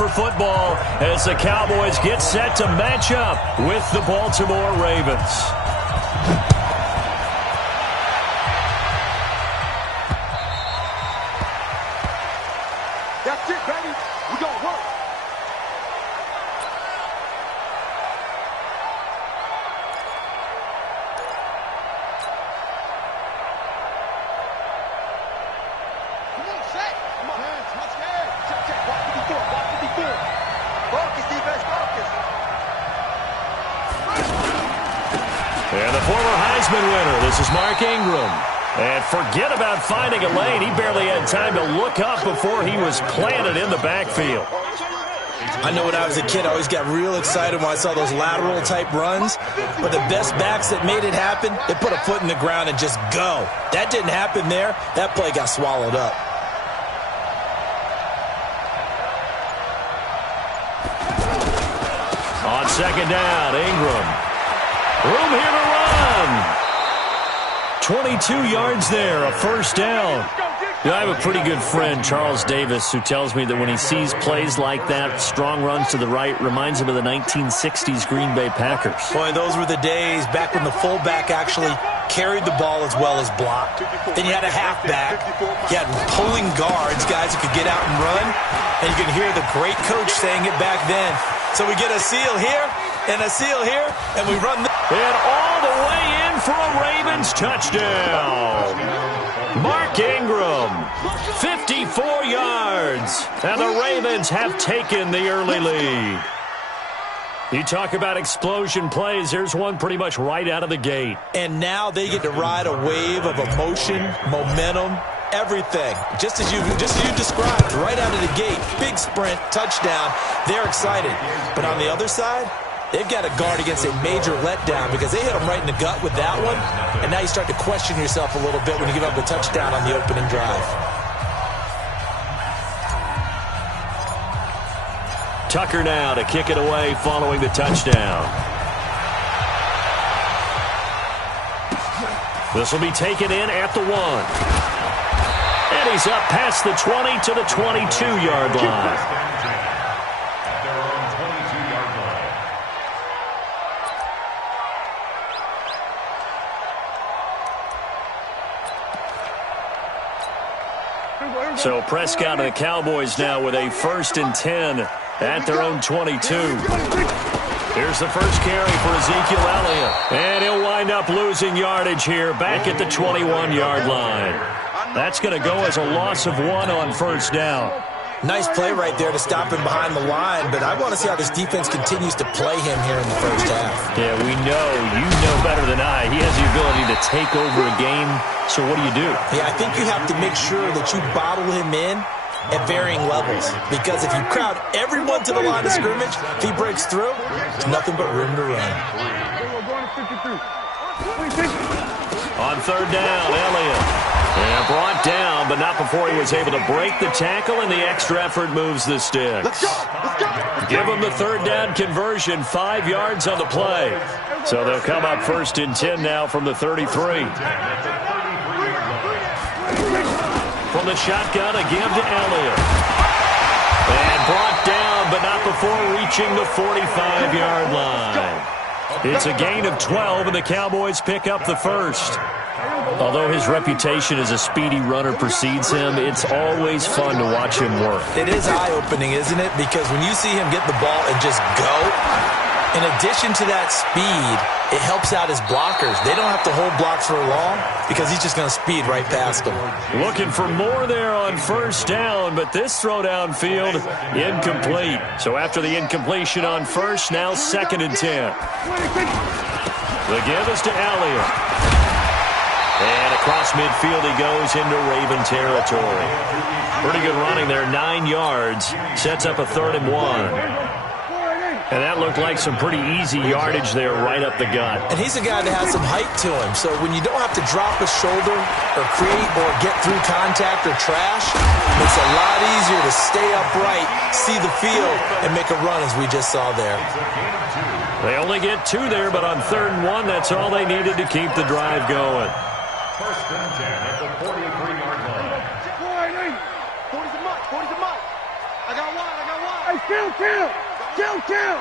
for football as the Cowboys get set to match up with the Baltimore Ravens. That's it, baby. We gonna work. Come on, set. Come on. Let's get. Check. Walk 54. Walk 54. Focus, defense. Focus. And the former Heisman winner, this is Mark Ingram. And forget about finding a lane. He barely had time to look up before he was planted in the backfield. I know when I was a kid, I always got real excited when I saw those lateral type runs. But the best backs that made it happen, they put a foot in the ground and just go. That didn't happen there. That play got swallowed up. On second down, Ingram. Room here to run. 22 yards there, a first down. You know, I have a pretty good friend, Charles Davis, who tells me that when he sees plays like that, strong runs to the right, reminds him of the 1960s Green Bay Packers. Boy, those were the days back when the fullback actually carried the ball as well as blocked. Then you had a halfback. You had pulling guards, guys who could get out and run. And you can hear the great coach saying it back then. So we get a seal here and a seal here, and we run. And all the way in for a Ravens touchdown. Mark Ingram, 54 yards. And the Ravens have taken the early lead. You talk about explosion plays. Here's one pretty much right out of the gate. And now they get to ride a wave of emotion, momentum, everything. Just as you described, right out of the gate. Big sprint, touchdown. They're excited. But on the other side, they've got to guard against a major letdown because they hit them right in the gut with that one. And now you start to question yourself a little bit when you give up a touchdown on the opening drive. Tucker now to kick it away following the touchdown. This will be taken in at the 1. And he's up past the 20 to the 22-yard line. So Prescott and the Cowboys now with a 1st and 10 at their own 22. Here's the first carry for Ezekiel Elliott. And he'll wind up losing yardage here back at the 21-yard line. That's going to go as a loss of 1 on first down. Nice play right there to stop him behind the line, but I want to see how this defense continues to play him here in the first half. Yeah, we know, you know better than I. He has the ability to take over a game, so what do? Yeah, I think you have to make sure that you bottle him in at varying levels, because if you crowd everyone to the line of scrimmage, if he breaks through, there's nothing but room to run. On third down, Elliott. And brought down, but not before he was able to break the tackle, and the extra effort moves the sticks. Let's go. Let's go. Give them the third down conversion, 5 yards on the play. So they'll come up 1st and 10 now from the 33. From the shotgun, a give to Elliott. And brought down, but not before reaching the 45-yard line. It's a gain of 12, and the Cowboys pick up the first. Although his reputation as a speedy runner precedes him, it's always fun to watch him work. It is eye-opening, isn't it? Because when you see him get the ball and just go, in addition to that speed, it helps out his blockers. They don't have to hold blocks for long because he's just going to speed right past them. Looking for more there on first down, but this throw downfield incomplete. So after the incompletion on first, now 2nd and 10. The give is to Elliott. And across midfield he goes into Raven territory. Pretty good running there, 9 yards. Sets up a 3rd and 1. And that looked like some pretty easy yardage there right up the gut. And he's a guy that has some height to him. So when you don't have to drop a shoulder or create or get through contact or trash, it's a lot easier to stay upright, see the field, and make a run as we just saw there. They only get 2 there, but on 3rd and 1, that's all they needed to keep the drive going. 1st and 10 at the 43-yard line. 40's a mark. 40's a mark. I got one. Kill.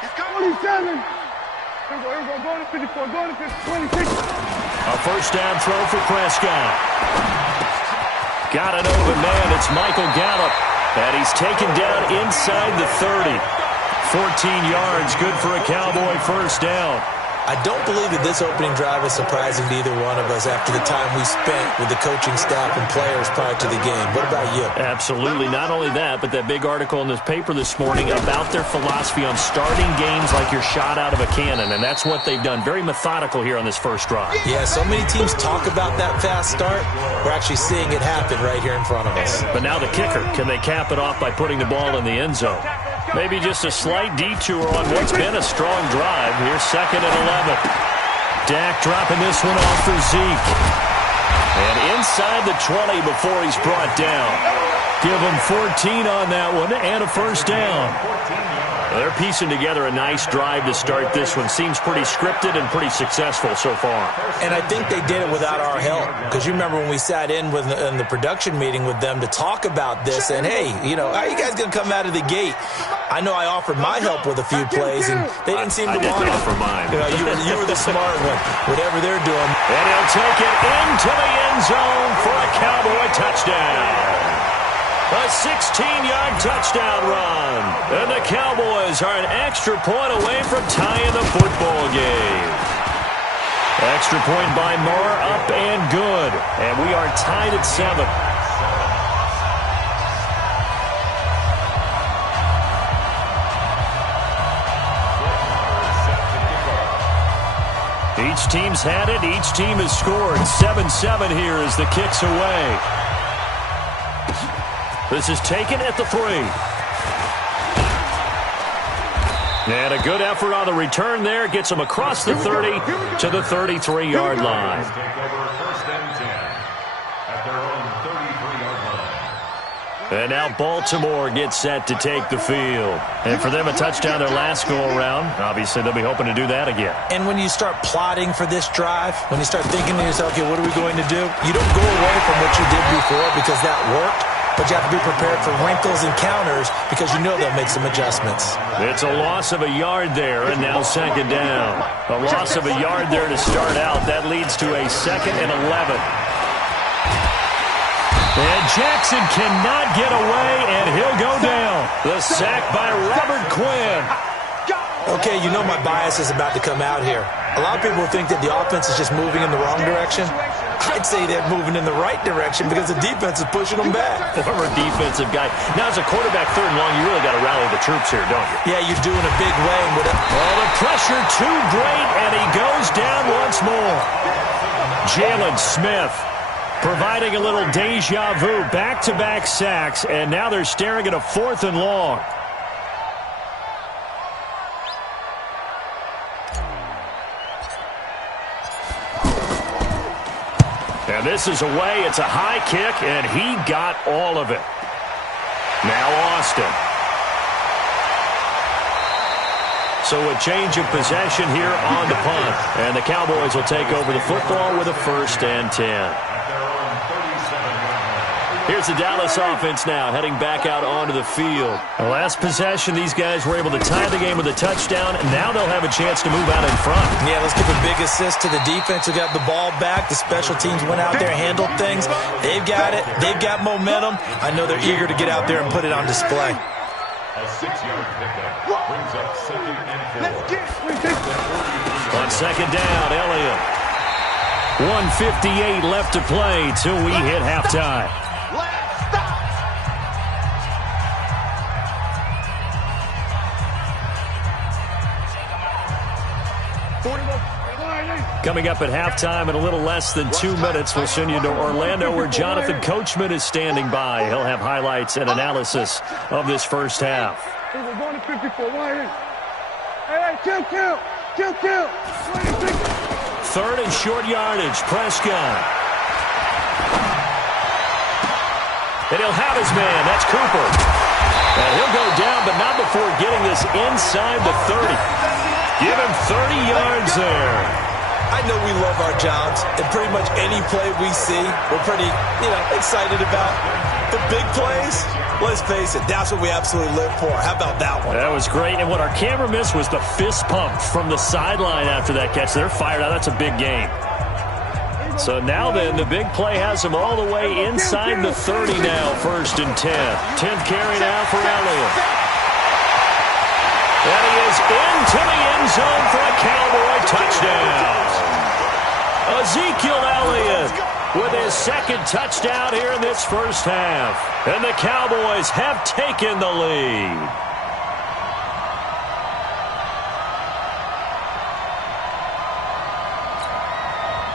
He's coming. 27. Here we go. Go to 54. Go to 26. A first down throw for Prescott. Got an open man. It's Michael Gallup. And he's taken down inside the 30. 14 yards. Good for a Cowboy first down. I don't believe that this opening drive is surprising to either one of us after the time we spent with the coaching staff and players prior to the game. What about you? Absolutely. Not only that, but that big article in this paper this morning about their philosophy on starting games like you're shot out of a cannon, and that's what they've done. Very methodical here on this first drive. Yeah, so many teams talk about that fast start. We're actually seeing it happen right here in front of us. But now the kicker. Can they cap it off by putting the ball in the end zone? Maybe just a slight detour on what's been a strong drive. Here's 2nd and 11. Dak dropping this one off for Zeke. And inside the 20 before he's brought down. Give him 14 on that one and a first down. They're piecing together a nice drive to start this one. Seems pretty scripted and pretty successful so far. And I think they did it without our help. Because you remember when we sat in the production meeting with them to talk about this. And, hey, how are you guys going to come out of the gate? I know I offered my help with a few plays, and they didn't seem to want it. Offer mine. You were the smart one, whatever they're doing. And he'll take it into the end zone for a Cowboy touchdown. A 16-yard touchdown run. And the Cowboys are an extra point away from tying the football game. Extra point by Moore, up and good. And we are tied at 7. Each team's had it. Each team has scored. 7-7 here as the kick's away. This is taken at the 3. And a good effort on the return there. Gets them across the 30 to the 33-yard line. And now Baltimore gets set to take the field. And for them, a touchdown their last go-around. Obviously, they'll be hoping to do that again. And when you start plotting for this drive, when you start thinking to yourself, okay, what are we going to do? You don't go away from what you did before because that worked. But you have to be prepared for wrinkles and counters because you know they'll make some adjustments. It's a loss of a yard there, and now 2nd down. A loss of a yard there to start out. That leads to a 2nd and 11. And Jackson cannot get away, and he'll go down. The sack by Robert Quinn. Okay, you know my bias is about to come out here. A lot of people think that the offense is just moving in the wrong direction. I'd say they're moving in the right direction because the defense is pushing them back. Former defensive guy. Now, as a quarterback 3rd and long, you really got to rally the troops here, don't you? Yeah, you're doing a big way. Well, the pressure too great, and he goes down once more. Jalen Smith providing a little deja vu. Back-to-back sacks, and now they're staring at a 4th and long. And this is away. It's a high kick, and he got all of it. Now Austin. So a change of possession here on the punt. And the Cowboys will take over the football with a 1st and 10. Here's the Dallas offense now, heading back out onto the field. The last possession, these guys were able to tie the game with a touchdown, and now they'll have a chance to move out in front. Yeah, let's give a big assist to the defense who got the ball back. The special teams went out there, handled things. They've got it. They've got momentum. I know they're eager to get out there and put it on display. A 6-yard pickup brings up 2nd and 4. On 2nd down, Elliott. 1:58 left to play till we hit halftime. Coming up at halftime in a little less than 2 minutes, we'll send you to Orlando where Jonathan Coachman is standing by. He'll have highlights and analysis of this first half. We're going to 54. Hey, kill. 3rd and short yardage, Prescott. And he'll have his man. That's Cooper. And he'll go down, but not before getting this inside the 30. Give him 30 yards there. I know we love our jobs, and pretty much any play we see, we're pretty, excited about. For big plays, let's face it, that's what we absolutely live for. How about that one? That was great, and what our camera missed was the fist pump from the sideline after that catch. They're fired out. That's a big game. So now then, the big play has him all the way inside the 30 now, 1st and 10. 10th carry now for Elliott. And he is into the end zone for a Cowboy touchdown. Ezekiel Elliott with his 2nd touchdown here in this first half. And the Cowboys have taken the lead.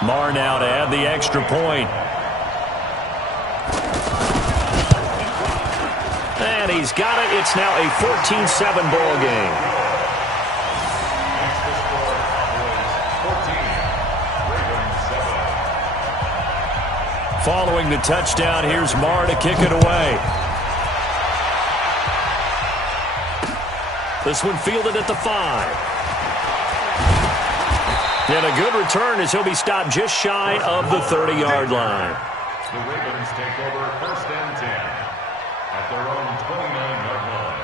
Marr now to add the extra point. And he's got it. It's now a 14-7 ball game. Following the touchdown, here's Marr to kick it away. This one fielded at the 5. And a good return as he'll be stopped just shy of the 30-yard line. The Ravens take over 1st and 10 at their own 29-yard line.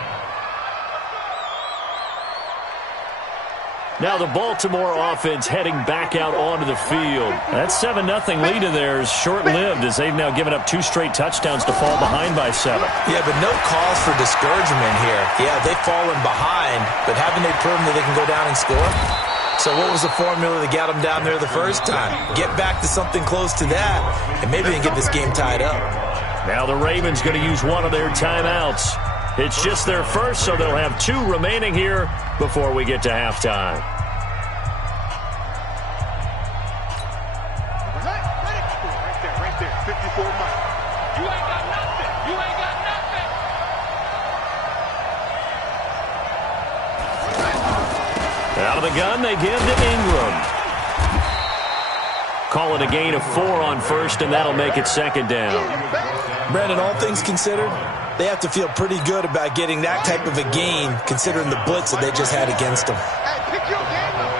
Now the Baltimore offense heading back out onto the field. That 7-0 lead of theirs short-lived as they've now given up 2 straight touchdowns to fall behind by 7. Yeah, but no cause for discouragement here. Yeah, they've fallen behind, but haven't they proven that they can go down and score? So what was the formula that got them down there the first time? Get back to something close to that, and maybe they can get this game tied up. Now the Ravens going to use one of their timeouts. It's just their first, so they'll have 2 remaining here before we get to halftime. Right there, 54 miles. You ain't got nothing. You ain't got nothing. Out of the gun, they give to Ingram. Call it a gain of 4 on 1st, and that'll make it 2nd down. Brandon, all things considered, they have to feel pretty good about getting that type of a gain, considering the blitz that they just had against them. Hey, pick your game up.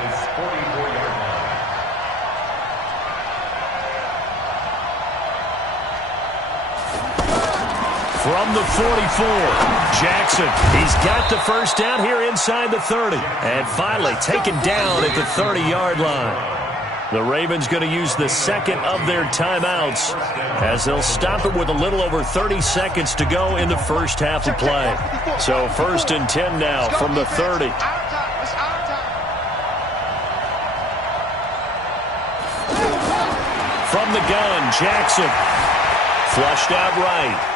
From the 44, Jackson. He's got the first down here inside the 30. And finally taken down at the 30-yard line. The Ravens going to use the 2nd of their timeouts as they'll stop it with a little over 30 seconds to go in the first half of play. So 1st and 10 now from the 30. From the gun, Jackson. Flushed out right.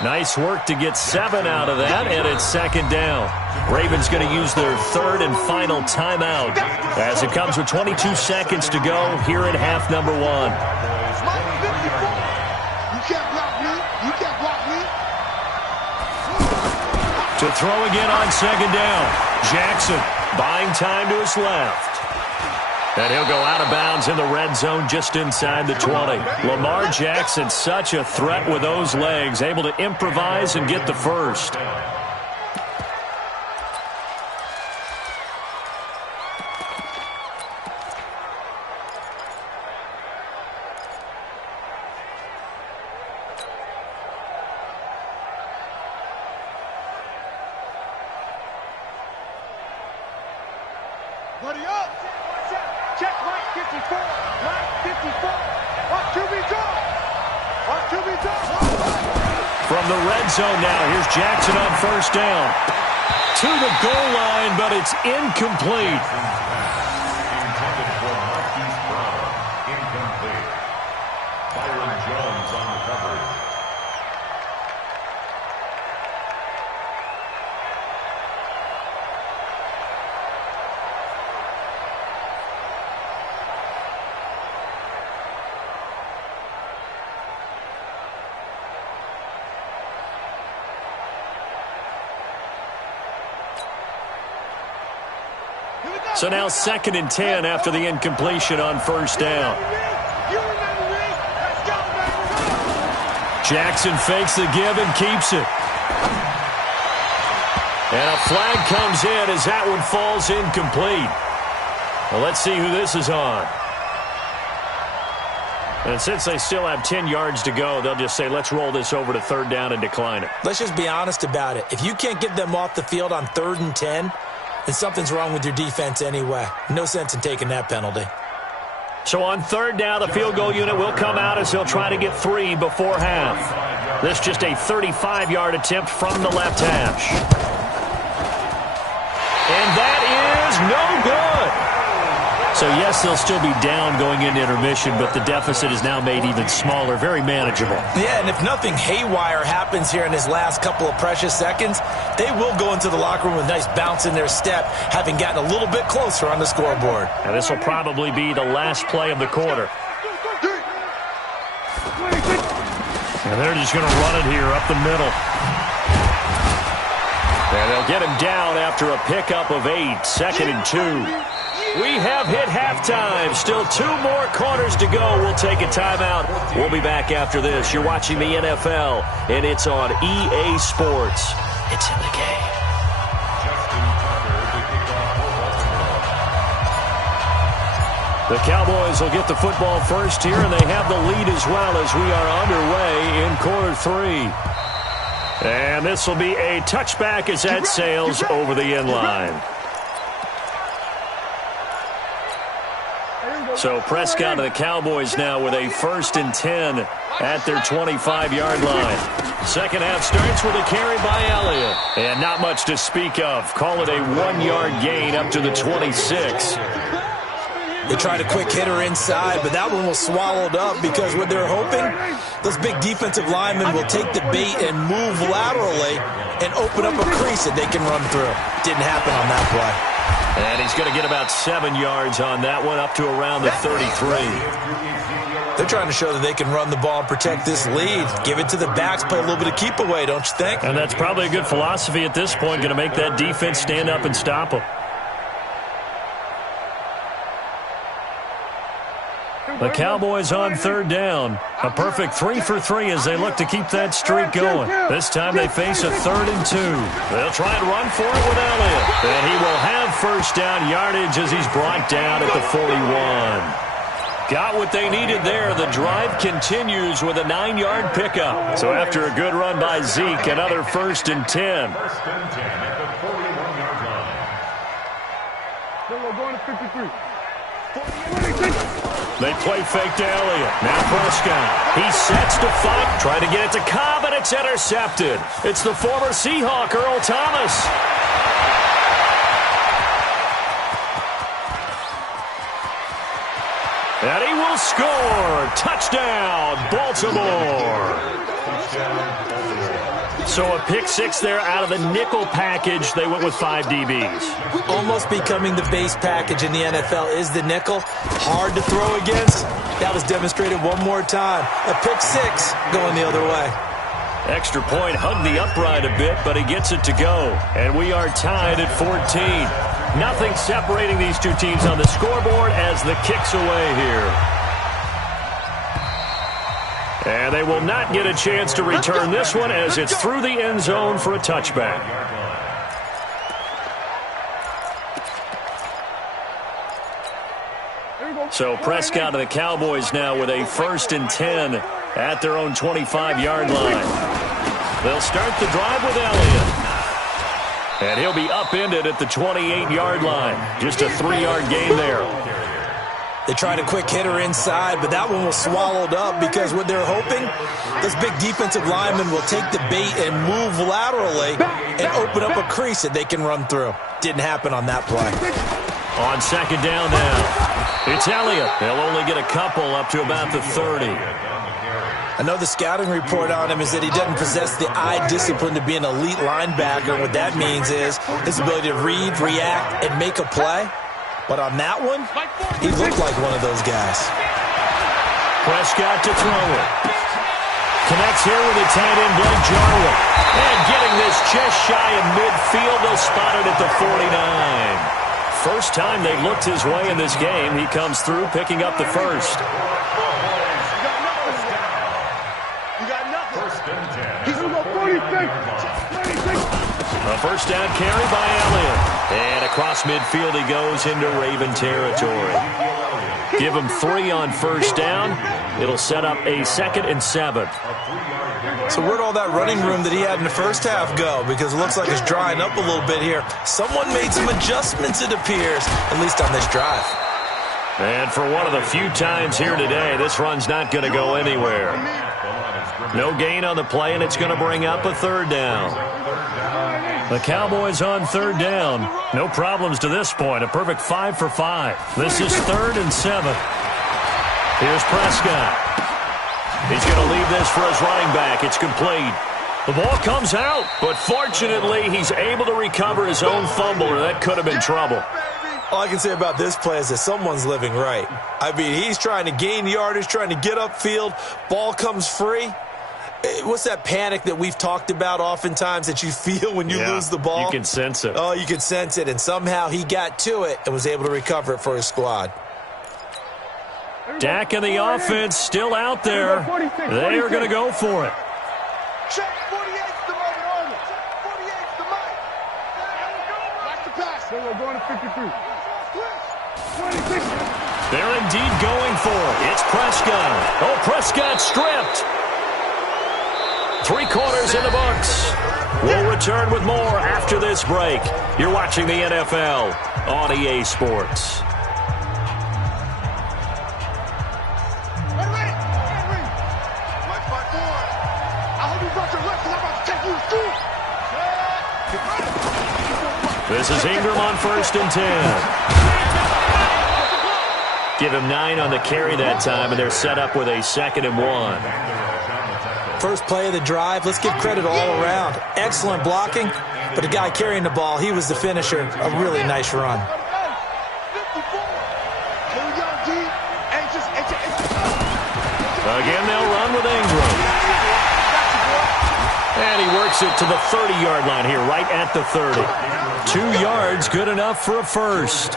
Nice work to get 7 out of that, and it's 2nd down. Ravens going to use their 3rd and final timeout as it comes with 22 seconds to go here in half number 1. You can't block me. You can't block me. To throw again on 2nd down. Jackson buying time to his left. And he'll go out of bounds in the red zone just inside the 20. Lamar Jackson, such a threat with those legs, able to improvise and get the first. Buddy up. Check right 54. Right 54. What to be done? What to be done? From the red zone now, here's Jackson on 1st down. To the goal line, but it's incomplete. Intended for Marquise Brown. Incomplete. Byron Jones on the coverage. So now 2nd and 10 after the incompletion on 1st down. Jackson fakes the give and keeps it. And a flag comes in as that one falls incomplete. Well, let's see who this is on. And since they still have 10 yards to go, they'll just say, let's roll this over to third down and decline it. Let's just be honest about it. If you can't get them off the field on 3rd and 10, then something's wrong with your defense anyway. No sense in taking that penalty. So on 3rd down, the field goal unit will come out as they'll try to get 3 before half. This just a 35-yard attempt from the left hash. And that is no good. So, yes, they'll still be down going into intermission, but the deficit is now made even smaller, very manageable. Yeah, and if nothing haywire happens here in his last couple of precious seconds, they will go into the locker room with a nice bounce in their step, having gotten a little bit closer on the scoreboard. And this will probably be the last play of the quarter. And they're just going to run it here up the middle. And they'll get him down after a pickup of 8, 2nd and 2. We have hit halftime. Still 2 more quarters to go. We'll take a timeout. We'll be back after this. You're watching the NFL, and it's on EA Sports. It's in the game. The Cowboys will get the football first here, and they have the lead as well as we are underway in quarter 3. And this will be a touchback as that sails over the end line. So Prescott and the Cowboys now with a 1st and 10 at their 25-yard line. Second half starts with a carry by Elliott. And not much to speak of. Call it a 1-yard gain up to the 26. They tried a quick hitter inside, but that one was swallowed up because what they're hoping, those big defensive linemen will take the bait and move laterally and open up a crease that they can run through. Didn't happen on that play. And he's going to get about 7 yards on that one, up to around the 33. They're trying to show that they can run the ball and protect this lead. Give it to the backs, play a little bit of keep away, don't you think? And that's probably a good philosophy at this point, going to make that defense stand up and stop them. The Cowboys on 3rd down. A perfect 3 for 3 as they look to keep that streak going. This time they face a 3rd and 2. They'll try and run for it with Elliott. And he will have first down yardage as he's brought down at the 41. Got what they needed there. The drive continues with a 9-yard pickup. So after a good run by Zeke, another 1st and 10. 1st and 10 at the 41-yard line. We're going to 53. They play fake to Elliott. Now Prescott. He sets to fight. Trying to get it to Cobb, and it's intercepted. It's the former Seahawk, Earl Thomas. And he will score. Touchdown, Baltimore. So a pick 6 there out of the nickel package. They went with 5 DBs. Almost becoming the base package in the NFL is the nickel. Hard to throw against. That was demonstrated one more time. A pick 6 going the other way. Extra point, hugged the upright a bit, but he gets it to go. And we are tied at 14. Nothing separating these two teams on the scoreboard as the kick's away here. And they will not get a chance to return this one as it's through the end zone for a touchback. So Prescott and the Cowboys now with a 1st and 10 at their own 25-yard line. They'll start the drive with Elliott. And he'll be upended at the 28-yard line. Just a 3-yard gain there. They tried a quick hitter inside, but that one was swallowed up because what they're hoping, those big defensive linemen will take the bait and move laterally and open up a crease that they can run through. Didn't happen on that play. On 2nd down now, it's Elliott. They'll only get a couple up to about the 30. I know the scouting report on him is that he doesn't possess the eye discipline to be an elite linebacker. What that means is his ability to read, react, and make a play. But on that one, he looked like one of those guys. Prescott to throw it. Connects here with a tight end, Blake Jarwin. And getting this just shy of midfield, they'll spot it at the 49. First time they've looked his way in this game. He comes through, picking up the first. A first down carry by Elliott. And across midfield he goes into Raven territory. Give him 3 on first down. It'll set up a 2nd and 7. So where'd all that running room that he had in the first half go? Because it looks like it's drying up a little bit here. Someone made some adjustments, it appears, at least on this drive. And for one of the few times here today, this run's not going to go anywhere. No gain on the play, and it's going to bring up a 3rd down. The Cowboys on 3rd down. No problems to this point. A perfect 5 for 5. This is 3rd and 7. Here's Prescott. He's going to leave this for his running back. It's complete. The ball comes out, but fortunately, he's able to recover his own fumble, or that could have been trouble. All I can say about this play is that someone's living right. I mean, he's trying to gain yardage, trying to get upfield. Ball comes free. What's that panic that we've talked about oftentimes that you feel when you lose the ball? You can sense it. Oh, you can sense it, and somehow he got to it and was able to recover it for his squad. Dak and the offense still out there. They are going to go for it. Check 48's the moment on it. 48's the mic. Watch the pass. They're going to 53. They're indeed going for it. It's Prescott. Oh, Prescott stripped. 3 quarters in the books. We'll return with more after this break. You're watching the NFL on EA Sports. This is Ingram on 1st and 10. Give him 9 on the carry that time, and they're set up with a 2nd and 1. First play of the drive, let's give credit all around. Excellent blocking, but the guy carrying the ball, he was the finisher. A really nice run. Again, they'll run with Ingram. And he works it to the 30-yard line here, right at the 30. 2 yards, good enough for a first.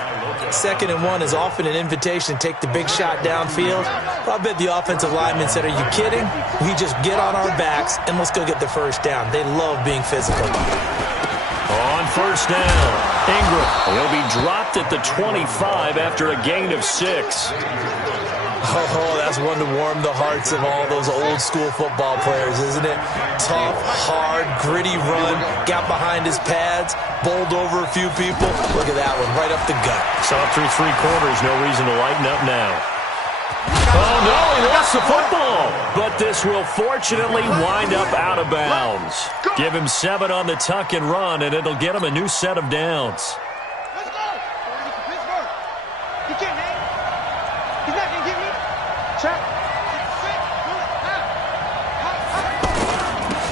2nd and 1 is often an invitation to take the big shot downfield. I bet the offensive lineman said, are you kidding? We just get on our backs and let's go get the first down. They love being physical. On 1st down, Ingram. He'll be dropped at the 25 after a gain of 6. Oh, that's one to warm the hearts of all those old school football players, isn't it? Tough, hard, gritty run, got behind his pads, bowled over a few people. Look at that one, right up the gut. So through 3 quarters, no reason to lighten up now. Oh, no, he lost the football. But this will fortunately wind up out of bounds. Give him 7 on the tuck and run, and it'll get him a new set of downs. Let's go. Pittsburgh. He can't hang. He's not going to get me. Check.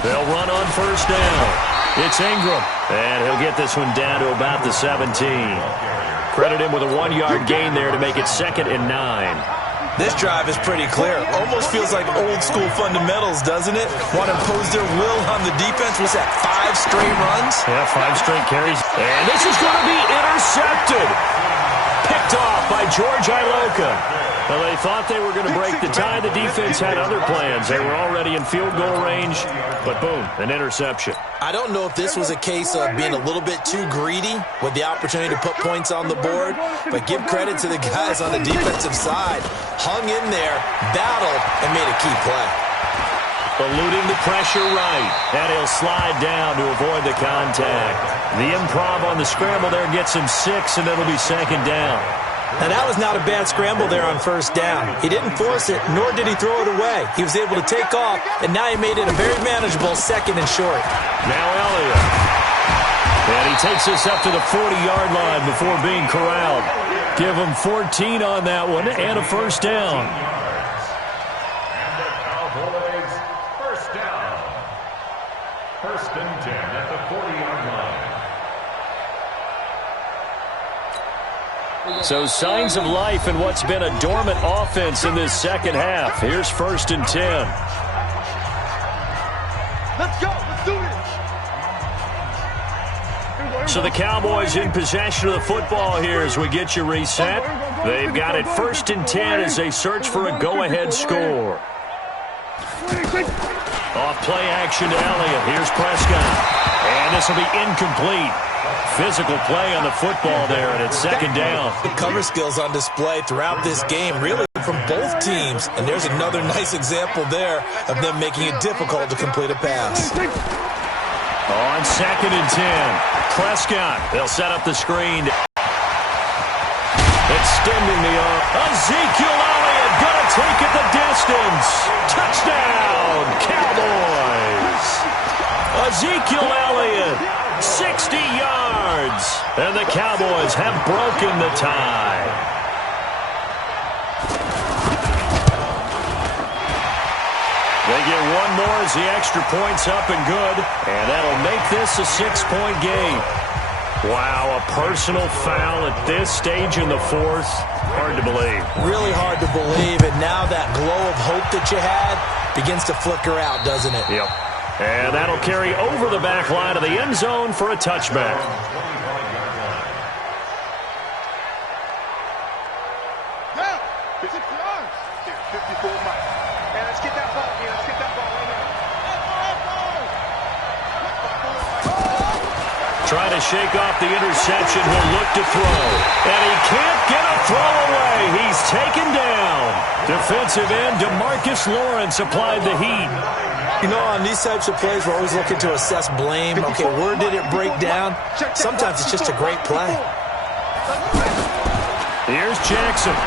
They'll run on 1st down. It's Ingram. And he'll get this one down to about the 17. Credit him with a 1-yard gain there to make it 2nd and 9. This drive is pretty clear. Almost feels like old school fundamentals, doesn't it? Want to impose their will on the defense. What's that, 5 straight runs? Yeah, 5 straight carries. And this is going to be intercepted. Picked off by George Iloka. Well, they thought they were going to break the tie. The defense had other plans. They were already in field goal range, but boom, an interception. I don't know if this was a case of being a little bit too greedy with the opportunity to put points on the board, but give credit to the guys on the defensive side. Hung in there, battled, and made a key play. Eluding the pressure right, and he'll slide down to avoid the contact. The improv on the scramble there gets him 6, and it'll be 2nd down. Now, that was not a bad scramble there on 1st down. He didn't force it, nor did he throw it away. He was able to take off, and now he made it a very manageable 2nd and short. Now Elliott. And he takes us up to the 40-yard line before being corralled. Give him 14 on that one, and a 1st down. And the Cowboys, 1st down. 1st and 10 at the 40-yard line. So signs of life in what's been a dormant offense in this 2nd half. Here's 1st and 10. Let's go. Let's do this. So the Cowboys in possession of the football here as we get you reset. They've got it 1st and 10 as they search for a go-ahead score. Off play action to Elliott. Here's Prescott. And this will be incomplete. Physical play on the football there, and it's 2nd down. The cover skills on display throughout this game. Really from both teams, and there's another nice example there of them making it difficult to complete a pass. On 2nd and 10, Prescott, they'll set up the screen. Extending the arm. Ezekiel Elliott going to take it the distance. Touchdown, Cowboys. Ezekiel Elliott, 60 yards. And the Cowboys have broken the tie. They get one more as the extra point's up and good. And that'll make this a 6-point game. Wow, a personal foul at this stage in the fourth. Hard to believe. Really hard to believe, and now that glow of hope that you had begins to flicker out, doesn't it? Yep. And that'll carry over the back line of the end zone for a touchback. Now, 56 yards. 54 miles. And let's get that ball here. Let's get that ball right now. Trying to shake off the interception. He'll look to throw. And he can't get a throw away. He's taken down. Defensive end DeMarcus Lawrence applied the heat. You know, on these types of plays, we're always looking to assess blame. Okay, where did it break down? Sometimes it's just a great play. Here's Jackson.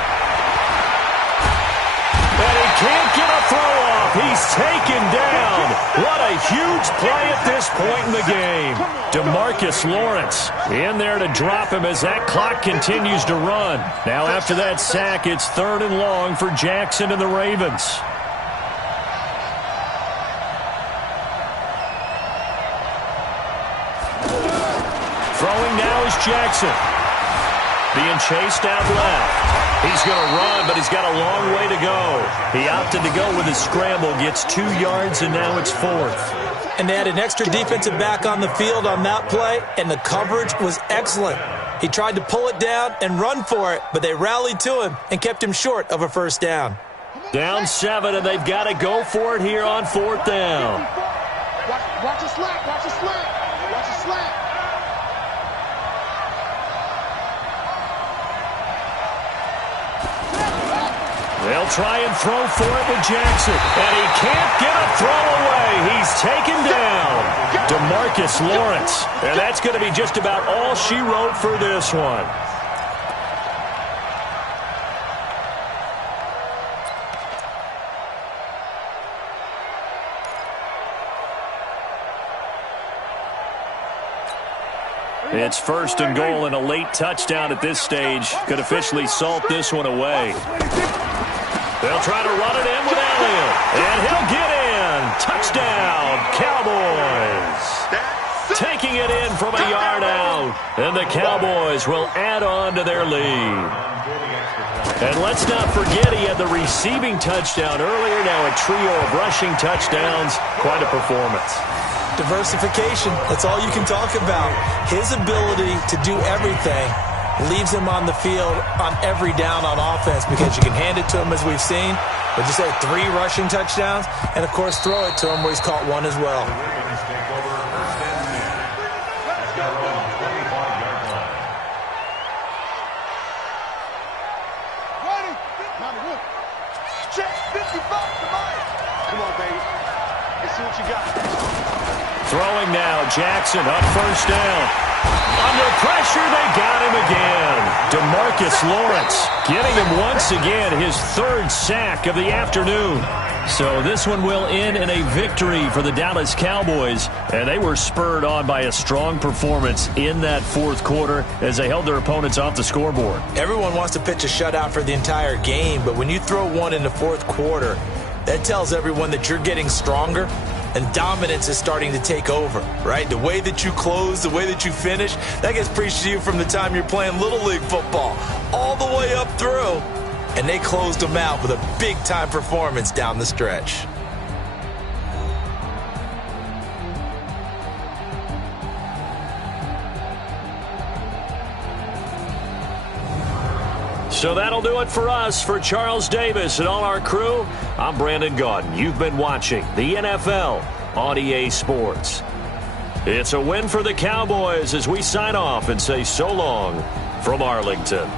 And he can't get a throw off. He's taken down. What a huge play at this point in the game. DeMarcus Lawrence in there to drop him as that clock continues to run. Now after that sack, it's 3rd and long for Jackson and the Ravens. Throwing now is Jackson. Being chased out left. He's going to run, but he's got a long way to go. He opted to go with his scramble, gets 2 yards, and now it's 4th. And they had an extra defensive back on the field on that play, and the coverage was excellent. He tried to pull it down and run for it, but they rallied to him and kept him short of a first down. Down 7, and they've got to go for it here on 4th down. Watch the slack. Watch the slack. Watch the slack. They'll try and throw for it with Jackson. And he can't get a throw away. He's taken down. DeMarcus Lawrence. And that's going to be just about all she wrote for this one. It's 1st and goal, and a late touchdown at this stage could officially salt this one away. They'll try to run it in with Elliott, and he'll get in. Touchdown, Cowboys. Taking it in from a yard out, and the Cowboys will add on to their lead. And let's not forget he had the receiving touchdown earlier, now a trio of rushing touchdowns. Quite a performance. Diversification, that's all you can talk about. His ability to do everything leaves him on the field on every down on offense because you can hand it to him as we've seen. But just say 3 rushing touchdowns and, of course, throw it to him where he's caught 1 as well. Check 55 to Mike. Come on, baby. Let's see what you got. Throwing now, Jackson up 1st down. Under pressure, they got him again. DeMarcus Lawrence getting him once again, his 3rd sack of the afternoon. So this one will end in a victory for the Dallas Cowboys, and they were spurred on by a strong performance in that 4th quarter as they held their opponents off the scoreboard. Everyone wants to pitch a shutout for the entire game, but when you throw one in the 4th quarter, that tells everyone that you're getting stronger and dominance is starting to take over, right? The way that you close, the way that you finish, that gets preached to you from the time you're playing Little League football all the way up through. And they closed them out with a big-time performance down the stretch. So that'll do it for us. For Charles Davis and all our crew, I'm Brandon Gaudin. You've been watching the NFL on EA Sports. It's a win for the Cowboys as we sign off and say so long from Arlington.